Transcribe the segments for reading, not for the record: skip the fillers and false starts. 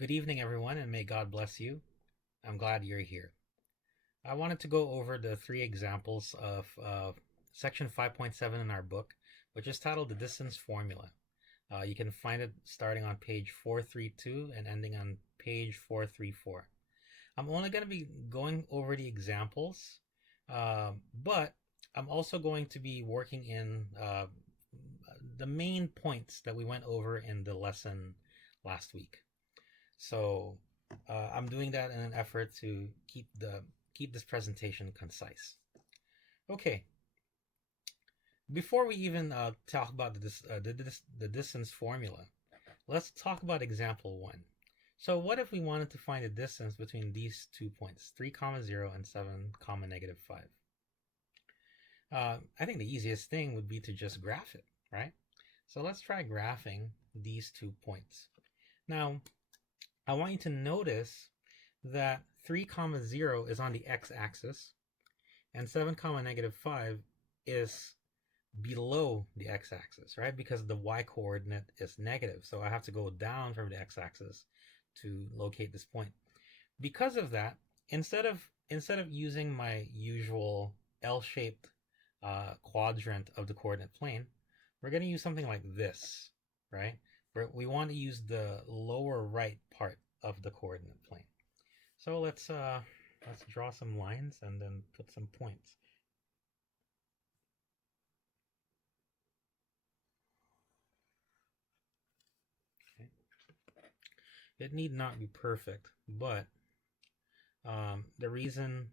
Good evening, everyone, and may God bless you. I'm glad you're here. I wanted to go over the three examples of section 5.7 in our book, which is titled The Distance Formula. You can find it starting on page 432 and ending on page 434. I'm only going to be going over the examples, but I'm also going to be working in the main points that we went over in the lesson last week. So I'm doing that in an effort to keep this presentation concise. Okay, before we even talk about the distance formula, let's talk about example one. So what if we wanted to find the distance between these 2 points, 3 comma 0 and 7 comma negative 5? I think the easiest thing would be to just graph it, right? So let's try graphing these 2 points. Now, I want you to notice that 3 comma 0 is on the x-axis and 7 comma negative 5 is below the x-axis, right? Because the y-coordinate is negative. So I have to go down from the x-axis to locate this point. Because of that, instead of using my usual L-shaped quadrant of the coordinate plane, we're going to use something like this, right? We want to use the lower right part of the coordinate plane. So let's draw some lines and then put some points. Okay. It need not be perfect, but the reason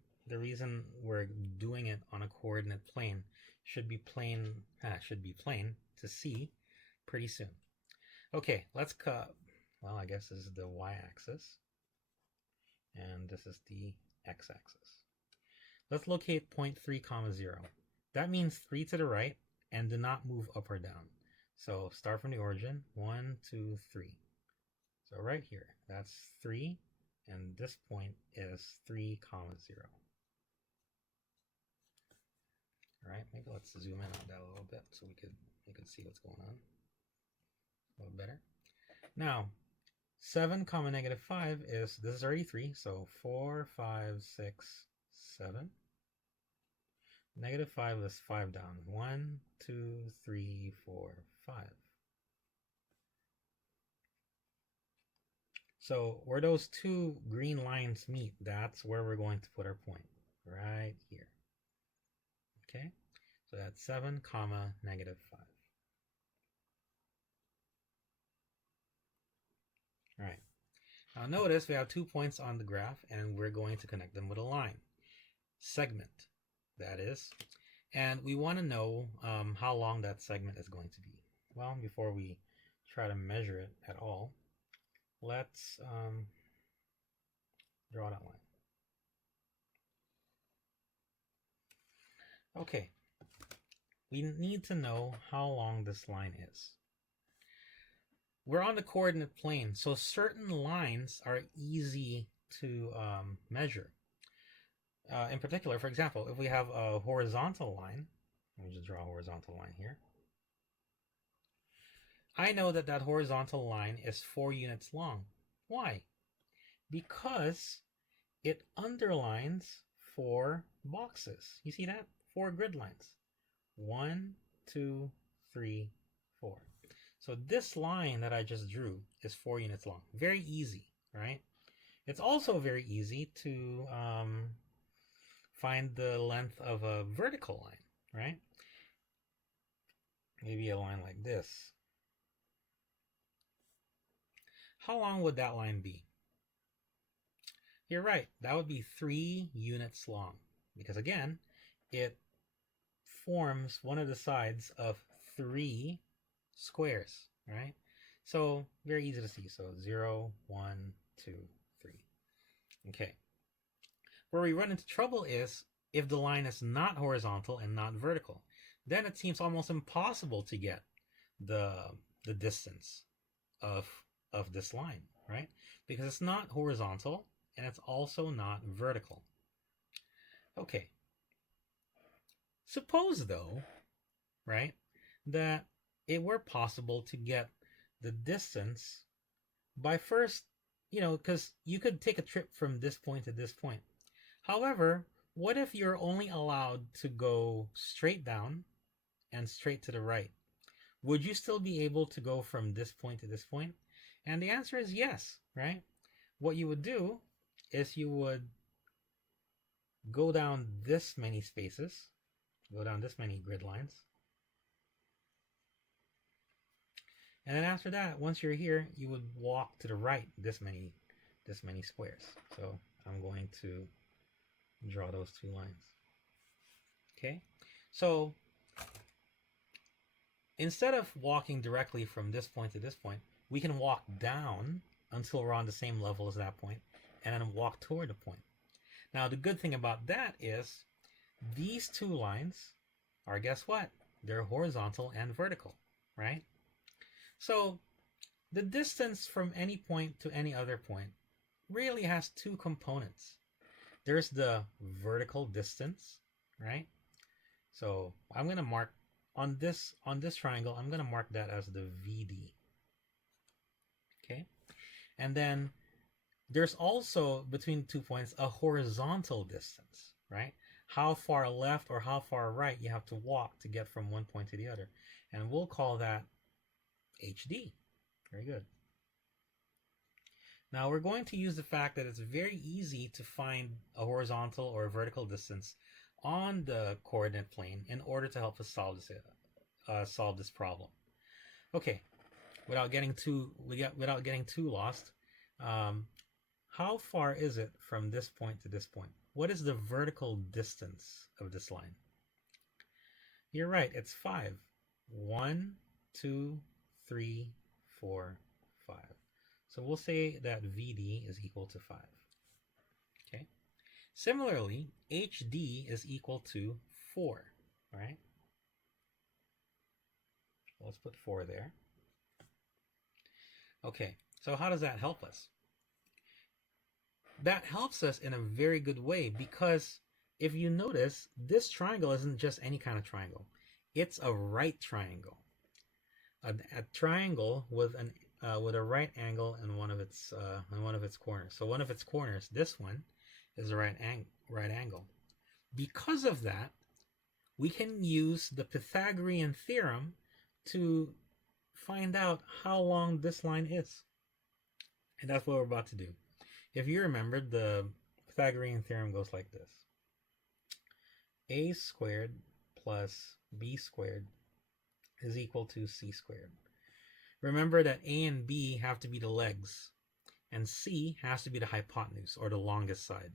we're doing it on a coordinate plane should be plain to see pretty soon. Okay, let's cut. Well, I guess this is the y-axis, and this is the x-axis. Let's locate point 3 comma 0. That means 3 to the right, and do not move up or down. So start from the origin, 1, 2, 3. So right here, that's 3, and this point is 3 comma 0. All right, maybe let's zoom in on that a little bit so we could see what's going on a little better. Now, 7 comma negative 5 is, this is already 3, so 4, 5, 6, 7. Negative 5 is 5 down. 1, 2, 3, 4, 5. So where those two green lines meet, that's where we're going to put our point, right here. Okay, so that's 7 comma negative 5. All right, now notice we have 2 points on the graph and we're going to connect them with a line. Segment, that is. And we want to know how long that segment is going to be. Well, before we try to measure it at all, let's draw that line. Okay, we need to know how long this line is. We're on the coordinate plane, so certain lines are easy to measure. In particular, for example, if we have a horizontal line, let me just draw a horizontal line here. I know that that horizontal line is 4 units long. Why? Because it underlines 4 boxes. You see that? 4 grid lines. 1, 2, 3, 4. So this line that I just drew is 4 units long. Very easy, right? It's also very easy to find the length of a vertical line, right? Maybe a line like this. How long would that line be? You're right, that would be 3 units long. Because again, it forms one of the sides of 3 squares, right? So very easy to see. So 0, 1, 2, 3. Okay. Where we run into trouble is if the line is not horizontal and not vertical. Then it seems almost impossible to get the distance of this line, right? Because it's not horizontal and it's also not vertical. Okay. Suppose though, right, that it were possible to get the distance by first because you could take a trip from this point to this point. However, what if you're only allowed to go straight down and straight to the right? Would you still be able to go from this point to this point? And the answer is yes, right? What you would do is you would go down this many spaces, go down this many grid lines. And then after that, once you're here, you would walk to the right this many squares. So I'm going to draw those two lines. Okay, so instead of walking directly from this point to this point, we can walk down until we're on the same level as that point, and then walk toward the point. Now, the good thing about that is these two lines are, guess what? They're horizontal and vertical, right? So the distance from any point to any other point really has two components. There's the vertical distance, right? So I'm going to mark on this triangle, I'm going to mark that as the VD. Okay? And then there's also between 2 points a horizontal distance, right? How far left or how far right you have to walk to get from one point to the other. And we'll call that HD. Very good. Now we're going to use the fact that it's very easy to find a horizontal or a vertical distance on the coordinate plane in order to help us solve this problem. Okay, without getting too lost, how far is it from this point to this point? What is the vertical distance of this line? You're right, it's 5. 1, 2, 3, 4, 5. So we'll say that VD is equal to 5. Okay. Similarly, HD is equal to 4, right? Let's put 4 there. Okay, so how does that help us? That helps us in a very good way, because if you notice, this triangle isn't just any kind of triangle. It's a right triangle. A triangle with a right angle in one of its corners. So one of its corners, this one, is a right angle. Because of that, we can use the Pythagorean theorem to find out how long this line is. And that's what we're about to do. If you remember, the Pythagorean theorem goes like this. A squared plus b squared is equal to c squared. Remember that a and b have to be the legs, and c has to be the hypotenuse, or the longest side.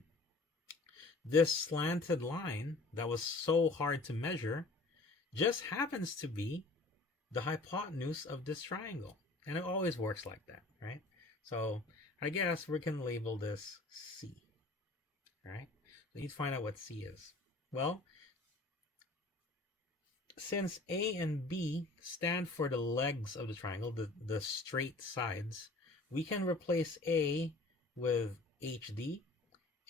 This slanted line that was so hard to measure just happens to be the hypotenuse of this triangle. And it always works like that, right? So I guess we can label this C, right? We need to find out what C is. Well, since A and B stand for the legs of the triangle, the straight sides, we can replace A with HD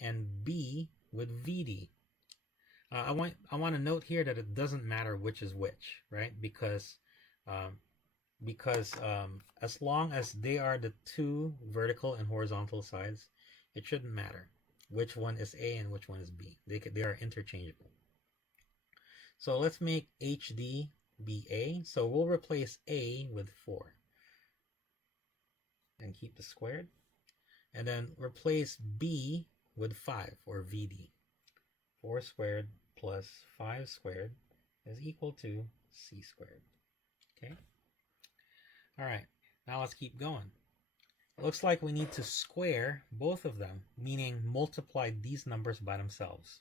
and B with VD. I want to note here that it doesn't matter which is which, right? Because as long as they are the two vertical and horizontal sides, it shouldn't matter which one is A and which one is B. They are interchangeable. So let's make HD be A. So we'll replace A with 4 and keep the squared, and then replace B with 5, or VD. 4 squared plus 5 squared is equal to C squared. Okay. All right, now let's keep going. It looks like we need to square both of them, meaning multiply these numbers by themselves.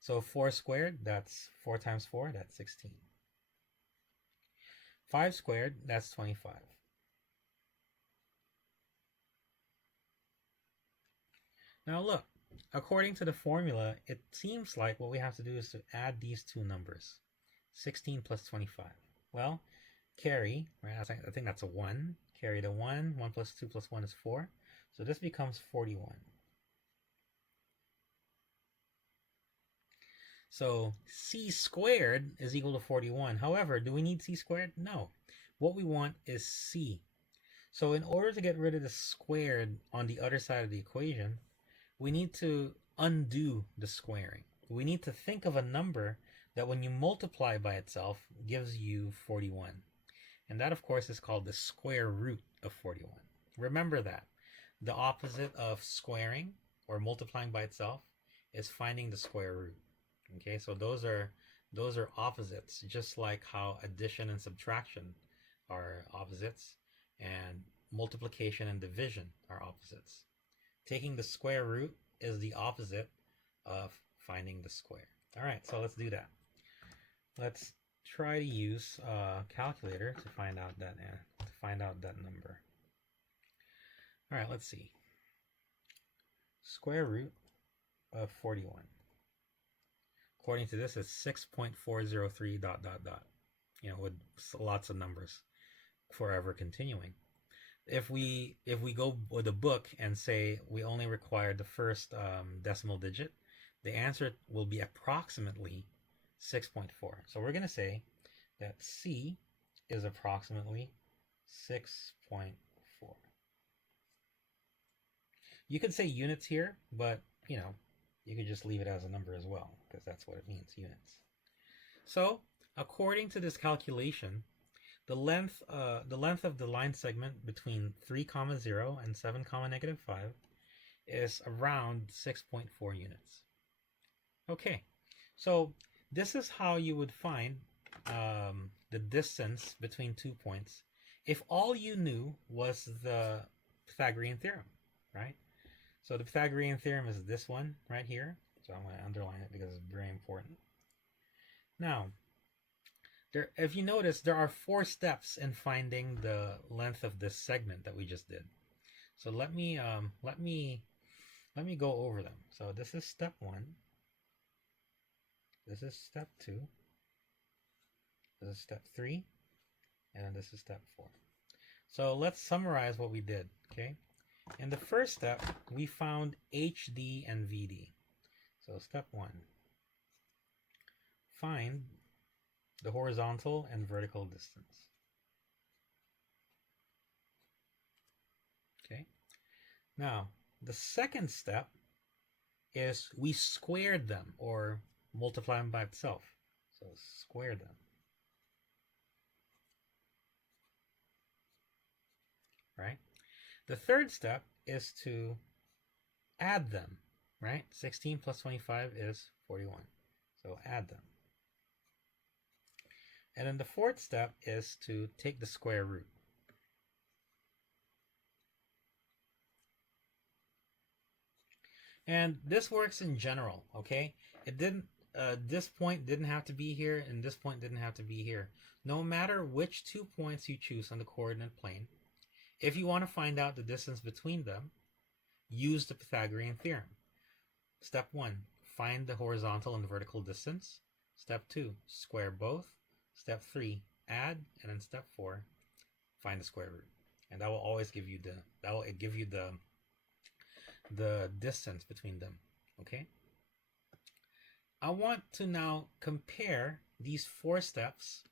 So 4 squared, that's 4 times 4, that's 16. 5 squared, that's 25. Now look, according to the formula, it seems like what we have to do is to add these two numbers, 16 plus 25. Well, carry, right? I think that's a 1. Carry the 1. 1 plus 2 plus 1 is 4. So this becomes 41. So c squared is equal to 41. However, do we need c squared? No. What we want is c. So in order to get rid of the squared on the other side of the equation, we need to undo the squaring. We need to think of a number that when you multiply by itself gives you 41. And that, of course, is called the square root of 41. Remember that. The opposite of squaring or multiplying by itself is finding the square root. Okay, so those are opposites, just like how addition and subtraction are opposites, and multiplication and division are opposites. Taking the square root is the opposite of finding the square. All right, so let's do that. Let's try to use a calculator to find out that number. All right, let's see. Square root of 41. According to this, is 6.403 ... You know, with lots of numbers, forever continuing. If we go with a book and say we only require the first decimal digit, the answer will be approximately 6.4. So we're going to say that C is approximately 6.4. You could say units here, but you know, you could just leave it as a number as well, because that's what it means, units. So according to this calculation, the length of the line segment between 3, 0 and 7, -5 is around 6.4 units. Okay, so this is how you would find the distance between 2 points if all you knew was the Pythagorean theorem, right? So the Pythagorean theorem is this one right here. So I'm going to underline it because it's very important. Now, if you notice, there are 4 steps in finding the length of this segment that we just did. So let me go over them. So this is step 1. This is step 2. This is step 3. And this is step 4. So let's summarize what we did, okay? In the first step, we found HD and VD. So step 1. Find the horizontal and vertical distance. Okay. Now, the second step is we squared them, or multiply them by itself. So square them. Right? The third step is to add them, right? 16 plus 25 is 41. So add them. And then the fourth step is to take the square root. And this works in general, okay? It didn't, this point didn't have to be here, and this point didn't have to be here. No matter which 2 points you choose on the coordinate plane, if you want to find out the distance between them, use the Pythagorean theorem. Step 1, find the horizontal and vertical distance. Step 2, square both. Step 3, add, and then step 4, find the square root. And that will always give you the distance between them, okay? I want to now compare these 4 steps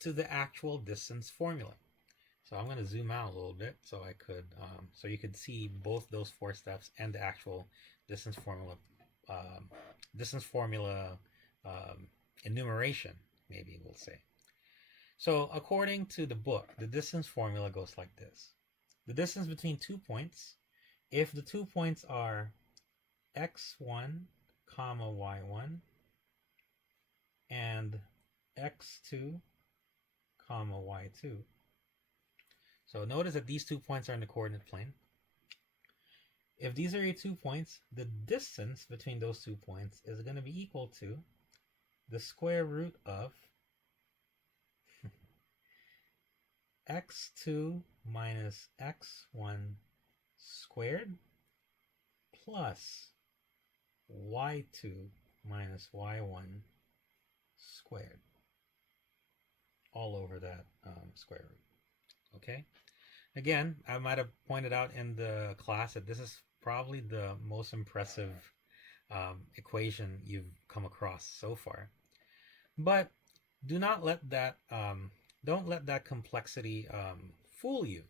to the actual distance formula. So I'm going to zoom out a little bit so I could, so you could see both those 4 steps and the actual distance formula enumeration, maybe we'll say. So according to the book, the distance formula goes like this. The distance between 2 points, if the 2 points are x1, y1, and x2, y2. So notice that these 2 points are in the coordinate plane. If these are your 2 points, the distance between those 2 points is going to be equal to the square root of x2 minus x1 squared plus y2 minus y1 squared, all over that square root. Okay? Again, I might have pointed out in the class that this is probably the most impressive equation you've come across so far. But do not let that don't let that complexity fool you.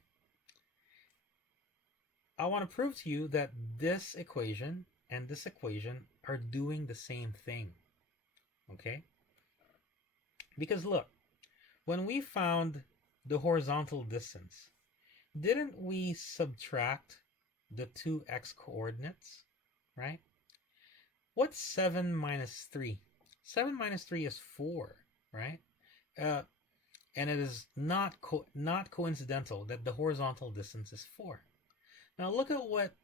I want to prove to you that this equation and this equation are doing the same thing. Okay? Because look, when we found the horizontal distance, didn't we subtract the two x coordinates, right? What's 7 minus 3? 7 minus 3 is 4, right? And it is not coincidental that the horizontal distance is 4. Now look at what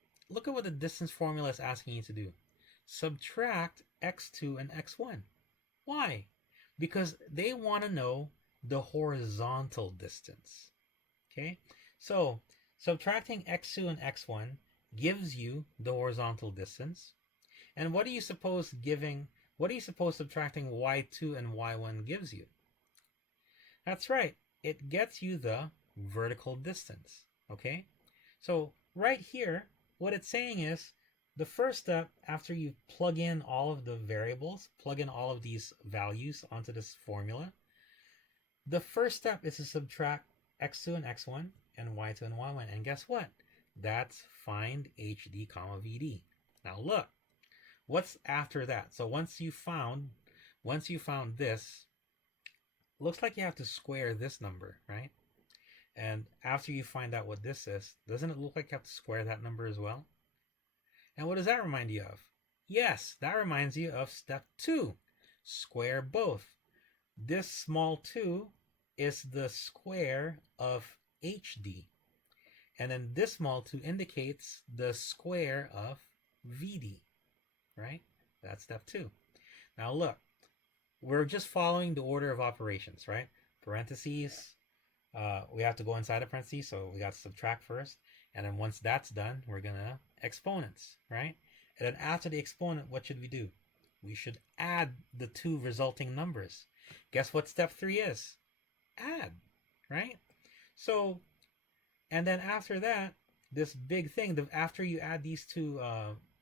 the distance formula is asking you to do. Subtract x2 and x1. Why? Because they want to know the horizontal distance. Okay? So, subtracting x2 and x1 gives you the horizontal distance. And what do you suppose subtracting y2 and y1 gives you? That's right. It gets you the vertical distance. Okay? So, right here, what it's saying is the first step after you plug in all of the variables, plug in all of these values onto this formula, the first step is to subtract x2 and x1 and y2 and y1. And guess what? That's find HD comma VD. Now look, what's after that? So once you found this, looks like you have to square this number, right? And after you find out what this is, doesn't it look like you have to square that number as well? And what does that remind you of? Yes, that reminds you of step 2. Square both. This small 2 is the square of HD. And then this small 2 indicates the square of VD, right? That's step 2. Now look, we're just following the order of operations, right? Parentheses, we have to go inside a parentheses, so we got to subtract first. And then once that's done, we're going to exponents, right? And then after the exponent, what should we do? We should add the two resulting numbers. Guess what step 3 is? Add, right? So, and then after that, this big thing, after you add these two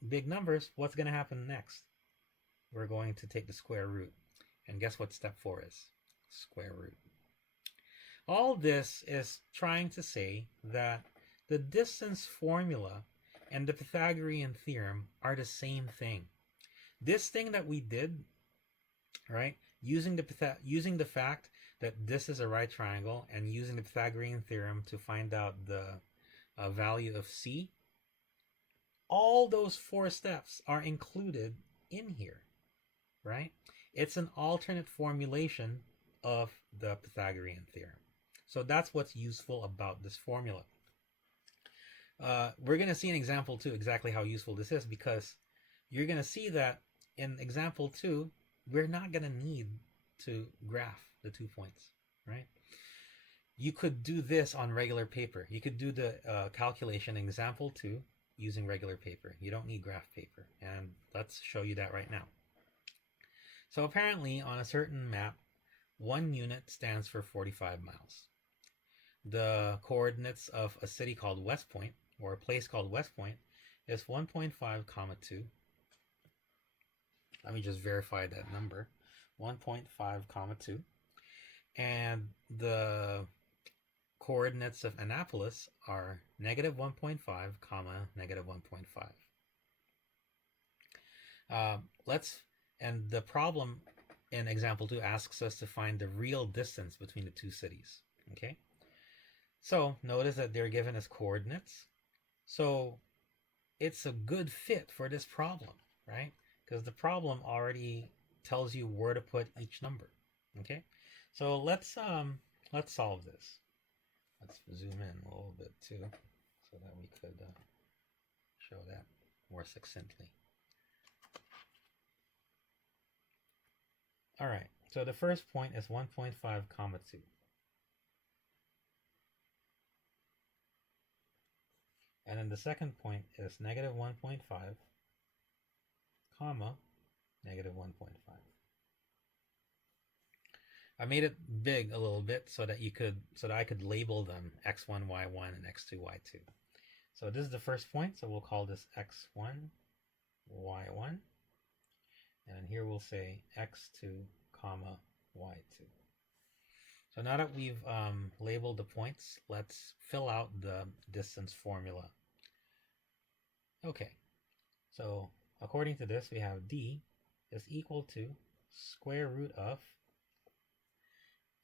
big numbers, what's going to happen next? We're going to take the square root. And guess what step 4 is? Square root. All this is trying to say that the distance formula and the Pythagorean theorem are the same thing. This thing that we did, right, using the fact that this is a right triangle and using the Pythagorean theorem to find out the value of c, all those 4 steps are included in here, right? It's an alternate formulation of the Pythagorean theorem. So that's what's useful about this formula. We're going to see in example 2 exactly how useful this is, because you're going to see that in example 2, we're not going to need to graph the 2 points, right? You could do this on regular paper. You could do the calculation in example 2 using regular paper. You don't need graph paper. And let's show you that right now. So apparently on a certain map, 1 unit stands for 45 miles. The coordinates of a city called West Point, or a place called West Point, is 1.5, 2. Let me just verify that number. 1.5, 2. And the coordinates of Annapolis are negative 1.5, negative 1.5. And the problem in example 2 asks us to find the real distance between the two cities. Okay? So notice that they're given as coordinates. So it's a good fit for this problem, right? Because the problem already tells you where to put each number. Okay? So let's solve this. Let's zoom in a little bit too, so that we could show that more succinctly. All right, so the first point is 1.5, 2. And then the second point is negative 1.5, negative 1.5. I made it big a little bit so that I could label them x1, y1, and x2, y2. So this is the first point, so we'll call this x1, y1. And here we'll say x2, y2. So now that we've labeled the points, let's fill out the distance formula. Okay, so according to this, we have d is equal to square root of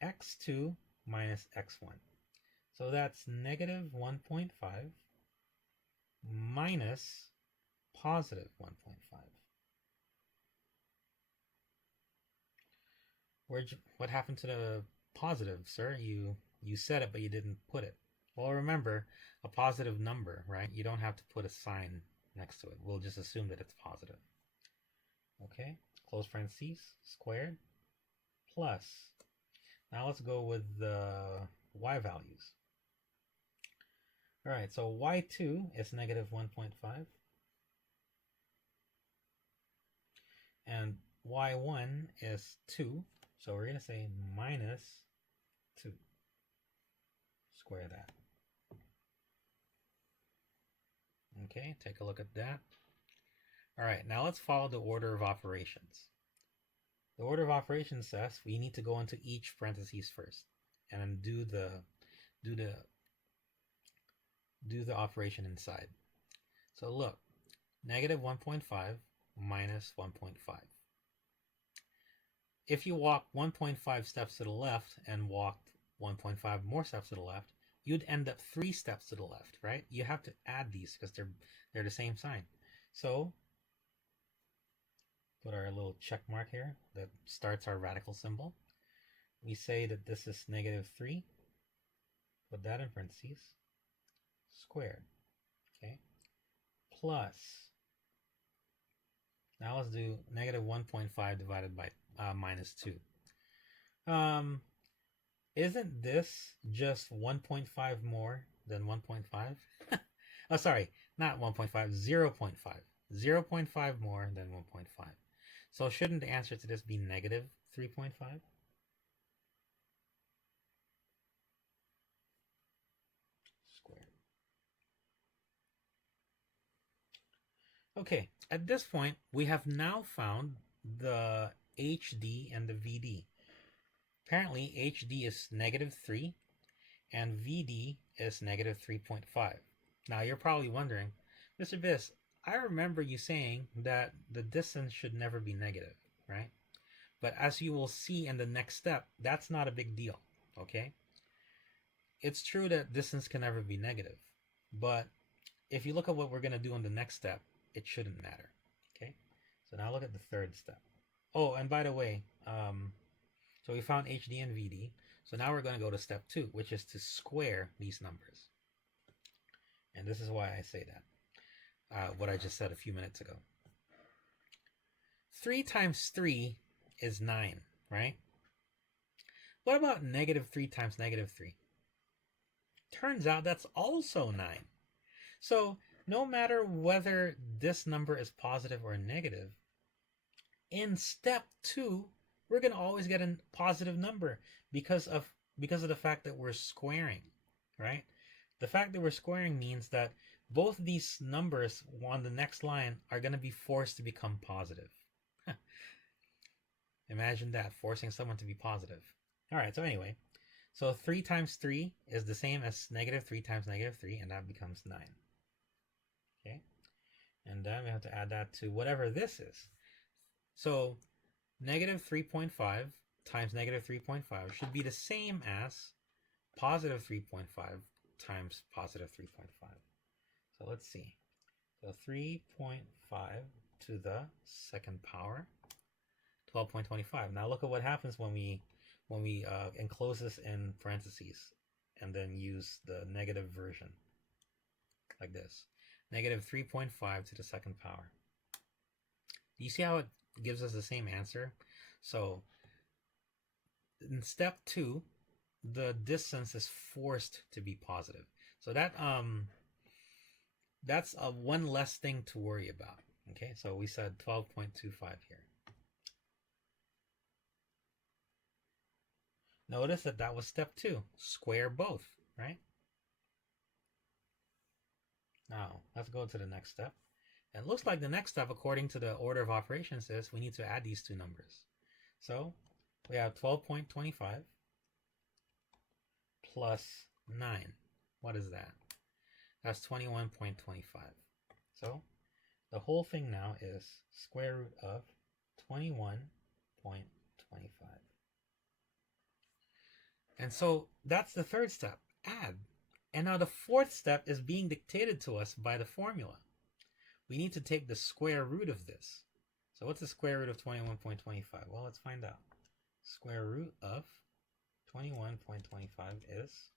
x2 minus x1. So that's negative 1.5 minus positive 1.5. What happened to the positive, sir? You said it, but you didn't put it. Well, remember, a positive number, right? You don't have to put a sign next to it. We'll just assume that it's positive. Okay, close parentheses, squared, plus. Now let's go with the y values. All right, so y2 is negative 1.5. And y1 is 2. So we're going to say minus 2. Square that. Okay, take a look at that. All right, now let's follow the order of operations. The order of operations says we need to go into each parentheses first and then do the operation inside. So look, negative 1.5 minus 1.5. If you walk 1.5 steps to the left and walked 1.5 more steps to the left, you'd end up 3 steps to the left, right? You have to add these because they're the same sign. So put our little check mark here that starts our radical symbol. We say that this is negative 3. Put that in parentheses. Squared. Okay. Plus. Now let's do negative 1.5 divided by minus 2. Isn't this just 1.5 more than 1.5? Oh, sorry, not 1.5, 0.5. 0.5 more than 1.5. So shouldn't the answer to this be negative 3.5? Squared. Okay, at this point, we have now found the HD and the VD. Apparently, HD is negative 3 and VD is negative 3.5. Now, you're probably wondering, Mr. Biss, I remember you saying that the distance should never be negative, right? But as you will see in the next step, that's not a big deal, okay? It's true that distance can never be negative, but if you look at what we're going to do in the next step, it shouldn't matter, okay? So now look at the third step. Oh, and by the way, so we found HD and VD. So now we're going to go to step 2, which is to square these numbers. And this is why I say that, what I just said a few minutes ago. 3 times 3 is 9, right? What about negative 3 times negative 3? Turns out that's also 9. So no matter whether this number is positive or negative, in step 2, we're going to always get a positive number because of the fact that we're squaring, right? The fact that we're squaring means that both these numbers on the next line are going to be forced to become positive. Imagine that, forcing someone to be positive. All right, so anyway, so 3 times 3 is the same as negative 3 times negative 3, and that becomes 9. Okay, and then we have to add that to whatever this is. So negative 3.5 times negative 3.5 should be the same as positive 3.5 times positive 3.5. So let's see. So 3.5 to the second power, 12.25. Now look at what happens when we enclose this in parentheses and then use the negative version like this. Negative 3.5 to the second power. Do you see how it gives us the same answer? So in step 2, the distance is forced to be positive. So that that's one less thing to worry about. Okay, so we said 12.25 here. Notice that that was step 2. Square both, right? Now, let's go to the next step. And it looks like the next step, according to the order of operations, is we need to add these two numbers. So we have 12.25 plus 9. What is that? That's 21.25. So the whole thing now is square root of 21.25. And so that's the third step, add. And now the fourth step is being dictated to us by the formula. We need to take the square root of this. So what's the square root of 21.25? Well, let's find out. Square root of 21.25 is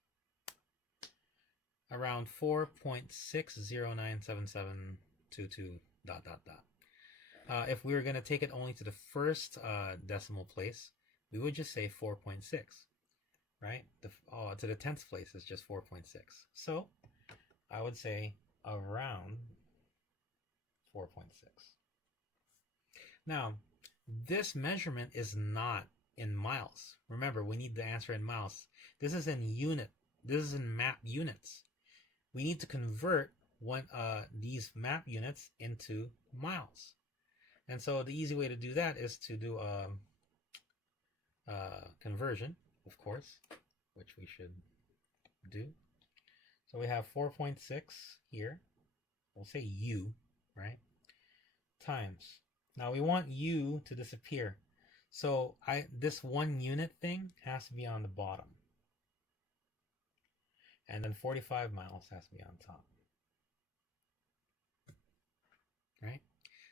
around 4.6097722 ... if we were going to take it only to the first decimal place, we would just say 4.6, right? To the 10th place is just 4.6. So I would say around 4.6. Now, this measurement is not in miles. Remember, we need the answer in miles. This is in unit. This is in map units. We need to convert these map units into miles. And so the easy way to do that is to do a conversion, of course, which we should do. So we have 4.6 here. We'll say U, right? Times. Now we want U to disappear. So this 1 unit thing has to be on the bottom. And then 45 miles has to be on top. Right?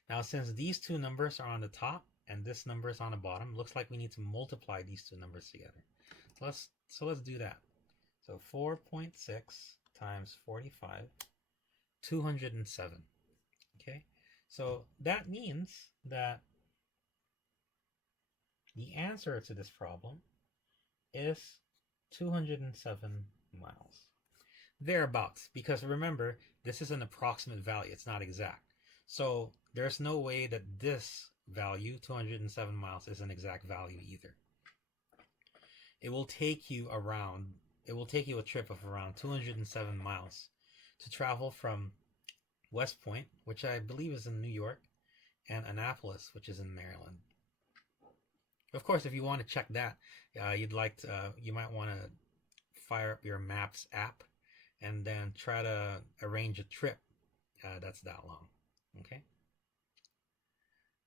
Now, since these two numbers are on the top and this number is on the bottom, looks like we need to multiply these two numbers together. So let's do that. So 4.6 times 45, 207. Okay? So that means that the answer to this problem is 207 miles. Thereabouts, because remember, this is an approximate value. It's not exact. So there's no way that this value, 207 miles, is an exact value either. It will take you a trip of around 207 miles to travel from West Point, which I believe is in New York, and Annapolis, which is in Maryland. Of course, if you want to check that, you might want to fire up your Maps app and then try to arrange a trip that's that long. Okay?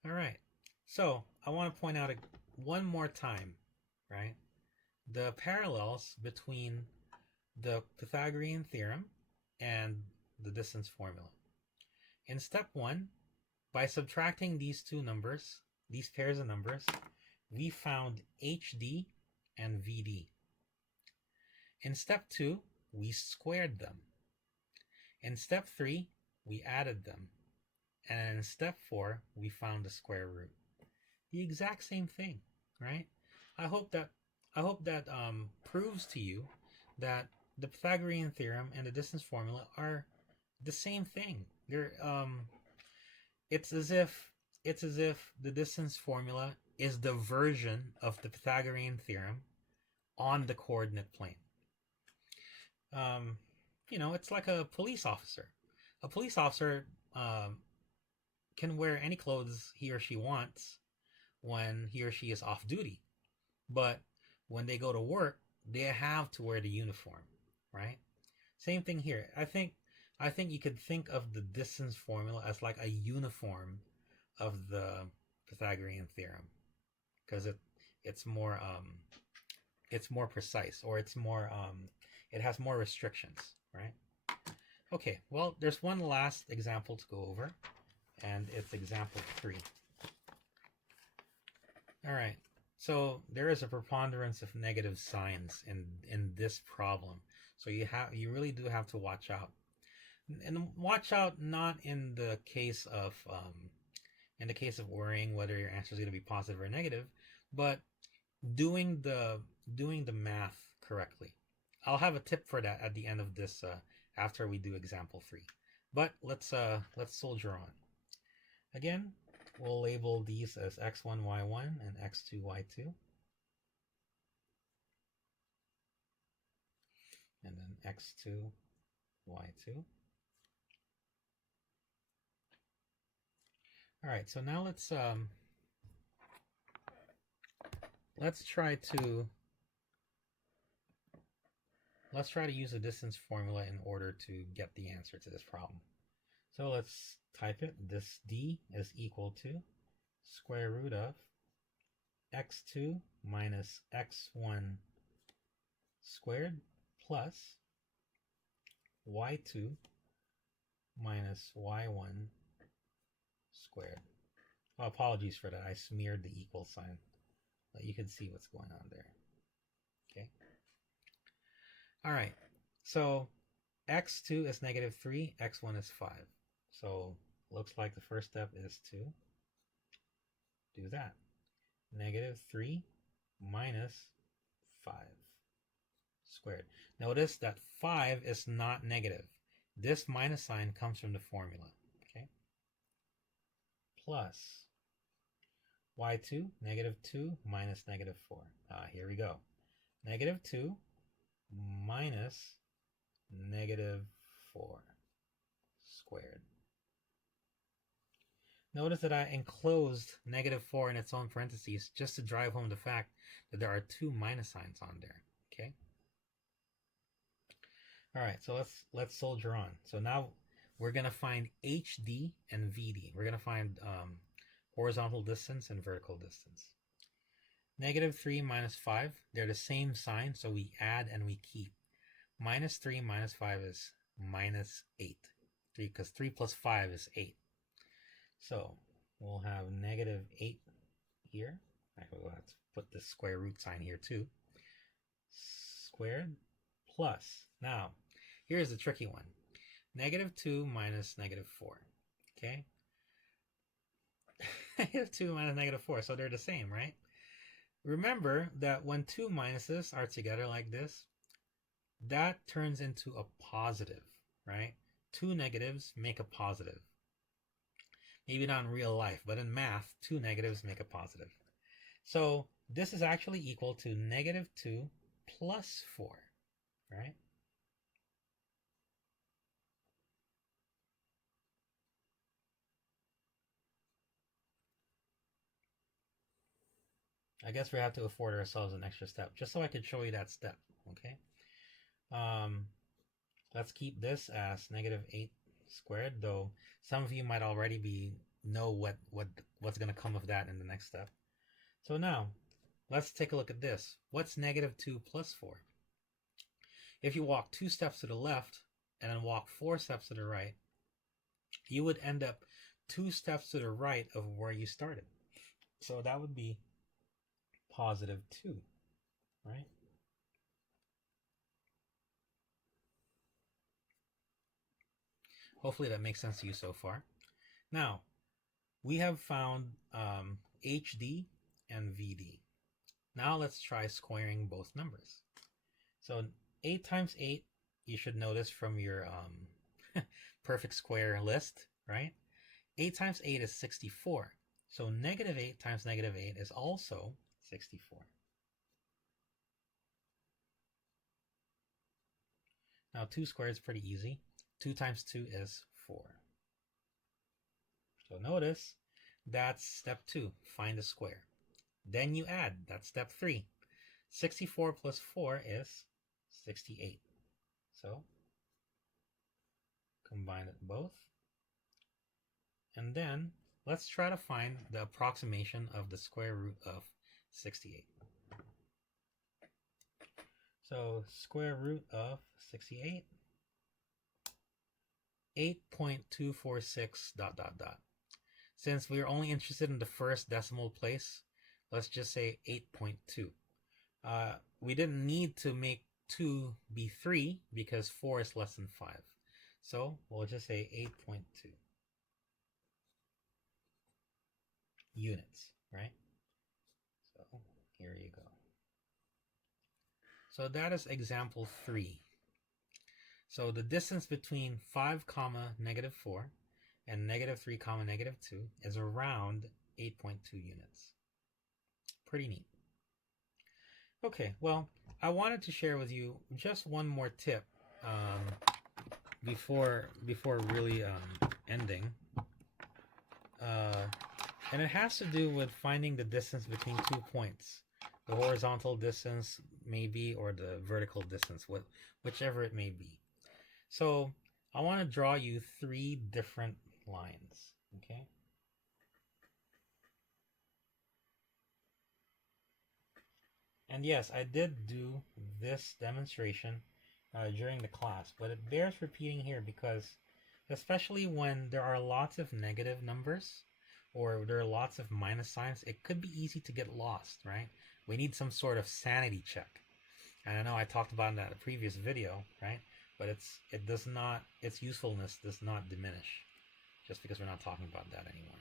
All right. So I want to point out one more time, right? The parallels between the Pythagorean theorem and the distance formula. In step 1, by subtracting these two numbers, these pairs of numbers, we found HD and VD. In step 2, we squared them. In step 3, we added them. And in step 4, we found the square root. The exact same thing, right? I hope that proves to you that the Pythagorean theorem and the distance formula are the same thing. It's as if the distance formula is the version of the Pythagorean theorem on the coordinate plane. It's like a police officer. A police officer can wear any clothes he or she wants when he or she is off duty. But when they go to work, they have to wear the uniform, right? Same thing here. I think you could think of the distance formula as like a uniform of the Pythagorean theorem, because it's more precise, or it has more restrictions, right? Okay, well, there's one last example to go over, and it's example 3. All right. So there is a preponderance of negative signs in this problem. So you really do have to watch out. And watch out not in the case of worrying whether your answer is going to be positive or negative, but doing the math correctly. I'll have a tip for that at the end of this after we do example 3. But let's soldier on. Again, we'll label these as x1, y1 and x2, y2. And then x2, y2. All right, so now let's try to use the distance formula in order to get the answer to this problem. So let's type it. This d is equal to square root of x2 minus x1 squared plus y2 minus y1 squared. Oh, apologies for that. I smeared the equal sign. But you can see what's going on there. Okay. All right. So x2 is -3, x1 is 5. So looks like the first step is to do that. -3 minus 5 squared. Notice that 5 is not negative. This minus sign comes from the formula. Okay. Plus y2, -2 minus -4. Here we go. -2 minus -4 squared. Notice that I enclosed -4 in its own parentheses just to drive home the fact that there are two minus signs on there. Okay. All right, so let's soldier on. So now we're gonna find HD and VD. We're gonna find horizontal distance and vertical distance. -3 minus 5, they're the same sign, so we add and we keep. -3 minus 5 is -8. 3, because 3 plus 5 is 8. So we'll have -8 here. Actually, we'll have to put the square root sign here too. Squared plus. Now, here's the tricky one. -2 minus -4. Okay? -2 minus -4. So they're the same, right? Remember that when two minuses are together like this, that turns into a positive, right? Two negatives make a positive. Maybe not in real life, but in math, two negatives make a positive. So this is actually equal to -2 plus 4, right? I guess we have to afford ourselves an extra step, just so I could show you that step, okay? Let's keep this as -8 squared, though some of you might already know what's going to come of that in the next step. So now, let's take a look at this. What's -2 plus 4? If you walk 2 steps to the left and then walk 4 steps to the right, you would end up 2 steps to the right of where you started. So that would be +2, right? Hopefully that makes sense to you so far. Now, we have found HD and VD. Now let's try squaring both numbers. So 8 times 8, you should notice from your perfect square list, right? 8 times 8 is 64. So -8 times -8 is also 64. Now 2 squared is pretty easy. 2 times 2 is 4. So notice that's step 2, find the square. Then you add, that's step 3. 64 plus 4 is 68. So combine it both. And then let's try to find the approximation of the square root of 68. So square root of 68, 8.246 ... Since we're only interested in the first decimal place, let's just say 8.2. We didn't need to make 2 be 3 because 4 is less than 5. So we'll just say 8.2 units, right? So here you go. So that is example 3. So the distance between 5, -4 and -3, -2 is around 8.2 units. Pretty neat. Okay, well, I wanted to share with you just one more tip before really ending. And it has to do with finding the distance between 2 points. The horizontal distance maybe, or the vertical distance, whichever it may be. So I want to draw you 3 different lines, okay? And yes, I did do this demonstration during the class, but it bears repeating here because especially when there are lots of negative numbers or there are lots of minus signs, it could be easy to get lost, right? We need some sort of sanity check. And I know I talked about that in a previous video, right? But its usefulness does not diminish just because we're not talking about that anymore.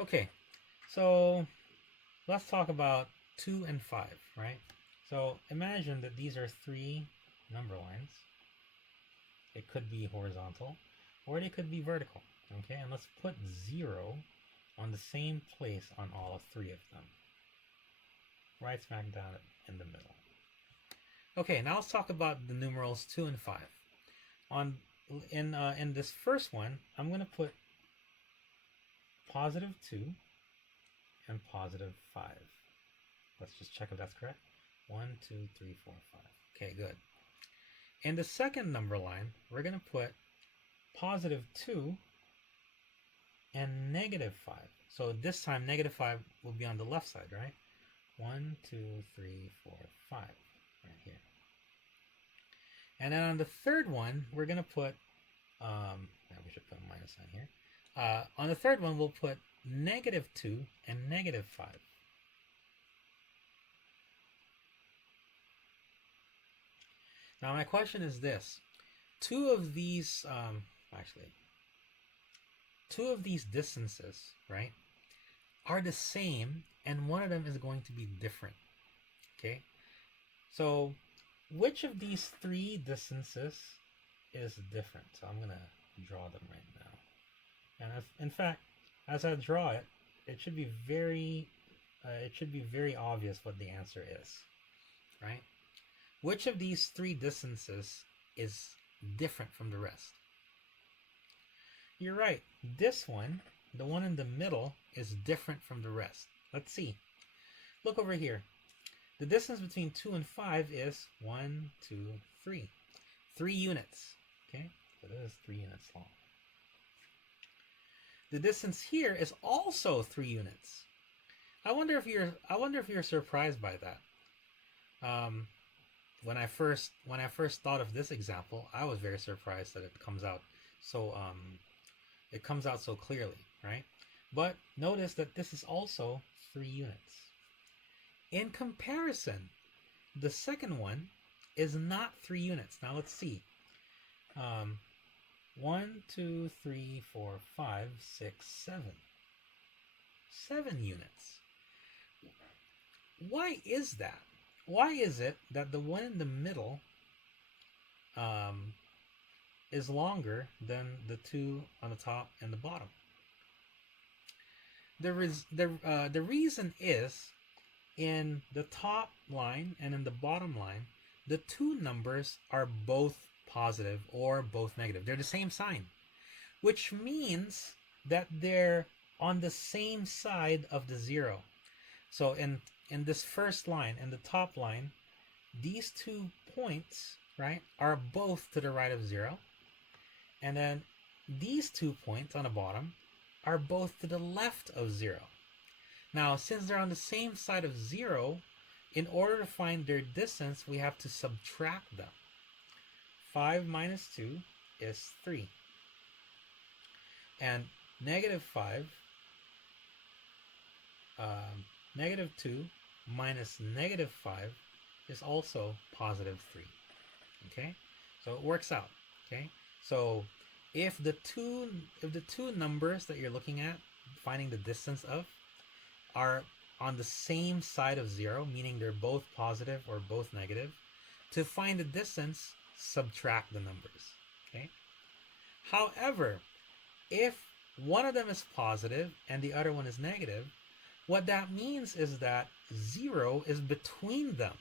Okay, so let's talk about 2 and 5, right? So imagine that these are 3 number lines. It could be horizontal or they could be vertical, okay? And let's put 0 on the same place on all 3 of them. Right smack down in the middle. Okay, now let's talk about the numerals 2 and 5. In this first one, I'm going to put positive 2 and positive 5. Let's just check if that's correct. 1, 2, 3, 4, 5. Okay, good. In the second number line, we're going to put positive 2 and negative 5. So this time, negative 5 will be on the left side, right? 1, 2, 3, 4, 5, right here. And then on the third one, we're going to put, we should put a minus sign here. On the third one, we'll put negative 2 and negative 5. Now my question is this. Two of these distances, right, are the same, and one of them is going to be different. Okay? So which of these 3 distances is different? So I'm going to draw them right now. And in fact, as I draw it, it should be very obvious what the answer is, right? Which of these 3 distances is different from the rest? You're right. This one, the one in the middle, is different from the rest. Let's see. Look over here. The distance between 2 and 5 is 1, 2, 3. 3 units. Okay? So this is 3 units long. The distance here is also 3 units. I wonder if you're surprised by that. When I first thought of this example, I was very surprised that it comes out so clearly, right? But notice that this is also 3 units. In comparison, the second one is not 3 units. Now let's see. 1, 2, 3, 4, 5, 6, 7. 7 units. Why is that? Why is it that the one in the middle is longer than the 2 on the top and the bottom? The reason is, in the top line and in the bottom line, the 2 numbers are both positive or both negative. They're the same sign, which means that they're on the same side of the 0. So in this first line, in the top line, these 2 points, right, are both to the right of 0. And then these 2 points on the bottom are both to the left of 0. Now, since they're on the same side of 0, in order to find their distance, we have to subtract them. 5 minus 2 is 3. And negative 5, negative 2 minus negative 5 is also positive 3. Okay? So it works out. Okay? So if the two numbers that you're looking at, finding the distance of, are on the same side of 0, meaning they're both positive or both negative, to find the distance, subtract the numbers. Okay? However, if one of them is positive and the other one is negative, what that means is that 0 is between them.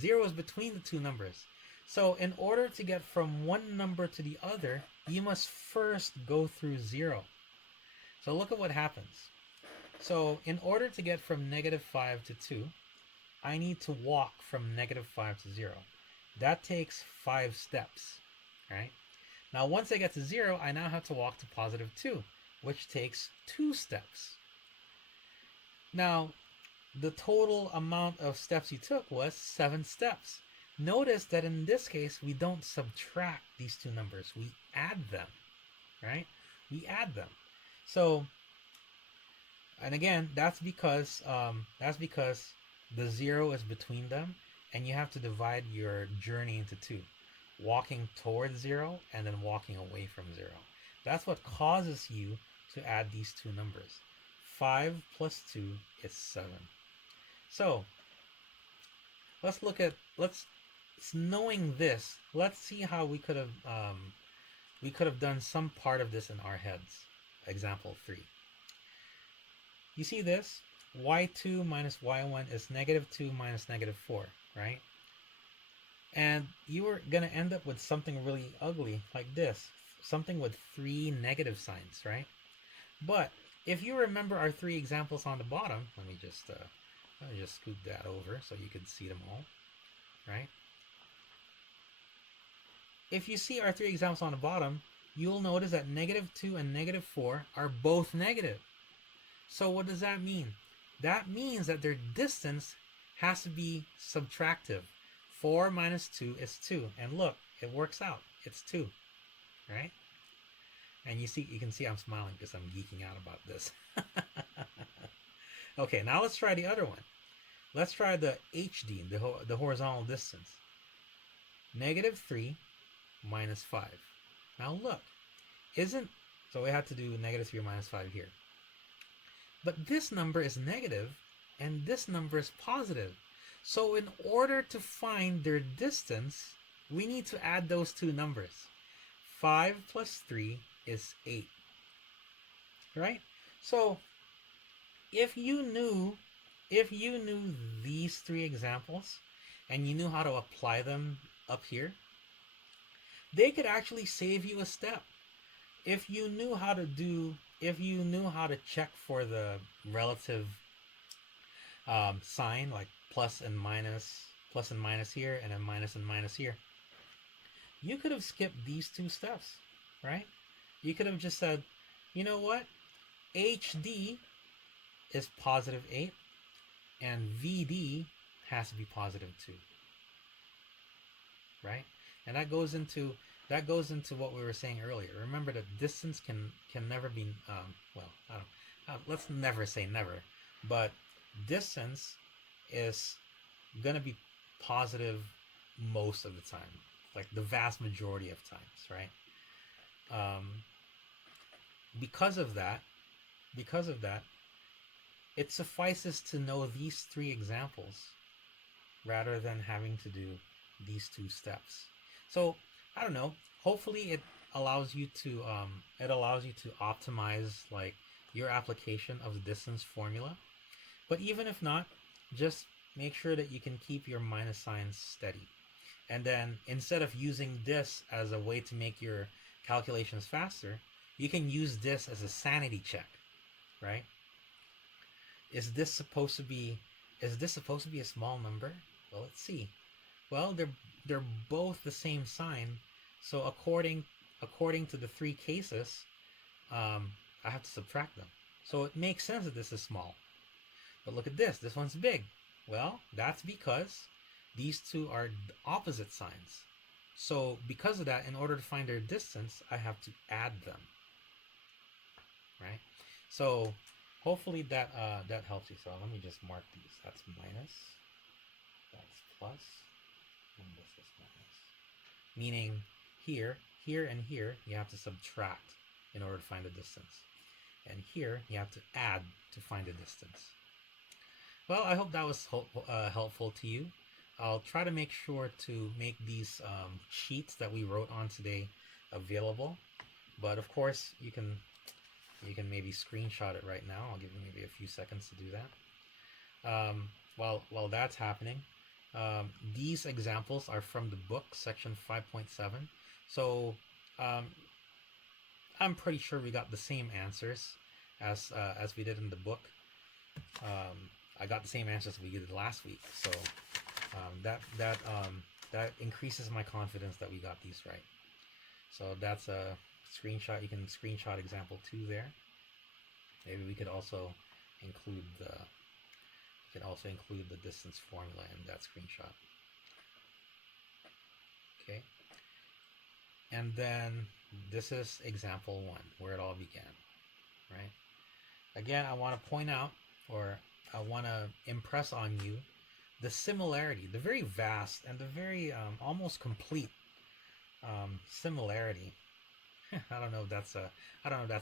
0 is between the 2 numbers. So in order to get from one number to the other, you must first go through 0. So look at what happens. So in order to get from negative 5 to 2, I need to walk from negative 5 to 0. That takes 5 steps, right? Now, once I get to 0, I now have to walk to positive 2, which takes 2 steps. Now, the total amount of steps you took was 7 steps. Notice that in this case, we don't subtract these two numbers. We add them, right? We add them. So, and again, that's because the 0 is between them, and you have to divide your journey into 2. Walking towards 0 and then walking away from 0. That's what causes you to add these two numbers. 5 plus 2 is 7. So knowing this, let's see how we could have done some part of this in our heads. Example 3. You see this? y2 minus y1 is negative 2 minus negative 4, right? And you are going to end up with something really ugly like this. Something with 3 negative signs, right? But if you remember our 3 examples on the bottom, let me just scoot that over so you can see them all, right? If you see our 3 examples on the bottom, you'll notice that negative 2 and negative 4 are both negative. So what does that mean? That means that their distance has to be subtractive. 4 minus 2 is 2. And look, it works out. It's 2, right? And you can see I'm smiling because I'm geeking out about this. Okay, now let's try the other one. Let's try the HD, the horizontal distance. Negative 3 minus 5. Now look, so we have to do negative 3 minus 5 here. But this number is negative, and this number is positive. So in order to find their distance, we need to add those two numbers. 5 plus 3 is 8. Right? So if you knew these 3 examples and you knew how to apply them up here, they could actually save you a step. If you knew how to check for the relative sign, like plus and minus here, and then minus and minus here, you could have skipped these 2 steps, right? You could have just said, you know what? HD is positive 8, and VD has to be positive 2, right? And that goes into what we were saying earlier. Remember that distance can never be let's never say never, but distance is gonna be positive most of the time, like the vast majority of times, right? Because of that, it suffices to know these 3 examples rather than having to do these 2 steps. So I don't know. Hopefully, it allows you to optimize like your application of the distance formula. But even if not, just make sure that you can keep your minus signs steady. And then instead of using this as a way to make your calculations faster, you can use this as a sanity check, right? Is this supposed to be a small number? Well, let's see. Well, they're both the same sign, so according to the 3 cases, I have to subtract them. So it makes sense that this is small. But look at this. This one's big. Well, that's because these 2 are opposite signs. So because of that, in order to find their distance, I have to add them. Right? So hopefully that helps you. So let me just mark these. That's minus. That's plus. And this is minus. Meaning here, and here, you have to subtract in order to find the distance. And here, you have to add to find the distance. Well, I hope that was helpful to you. I'll try to make sure to make these sheets that we wrote on today available. But of course, you can maybe screenshot it right now. I'll give you maybe a few seconds to do that. While that's happening, these examples are from the book, section 5.7. So I'm pretty sure we got the same answers as we did in the book. I got the same answers we did last week. So that increases my confidence that we got these right. So that's a screenshot. You can screenshot example 2 there. Maybe we could also include the distance formula in that screenshot. Okay. And then this is example 1, where it all began, right? Again, I want to point out, or I want to impress on you, the similarity, the very vast and the very almost complete similarity. I don't know if that's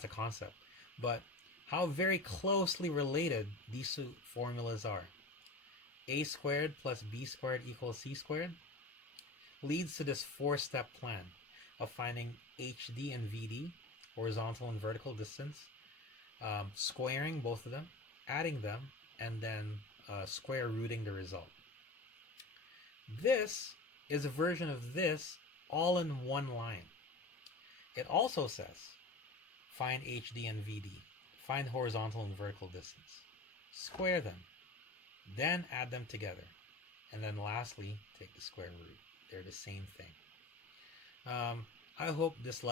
a concept, but how very closely related these two formulas are. A squared plus B squared equals C squared leads to this 4-step plan of finding HD and VD, horizontal and vertical distance, squaring both of them, adding them, and then square rooting the result. This is a version of this all in one line. It also says find HD and VD, find horizontal and vertical distance, square them, then add them together, and then lastly take the square root. They're the same thing. I hope this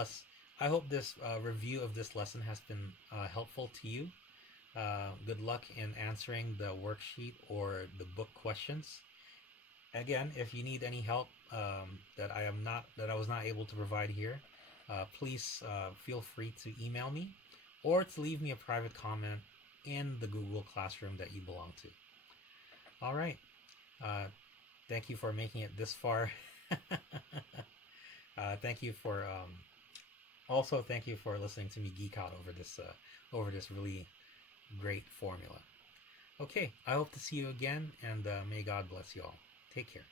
review of this lesson has been helpful to you. Good luck in answering the worksheet or the book questions. Again, if you need any help that I was not able to provide here, please feel free to email me or to leave me a private comment in the Google Classroom that you belong to. All right. Thank you for making it this far. Thank you for listening to me geek out over this really great formula. Okay, I hope to see you again, and may God bless you all. Take care.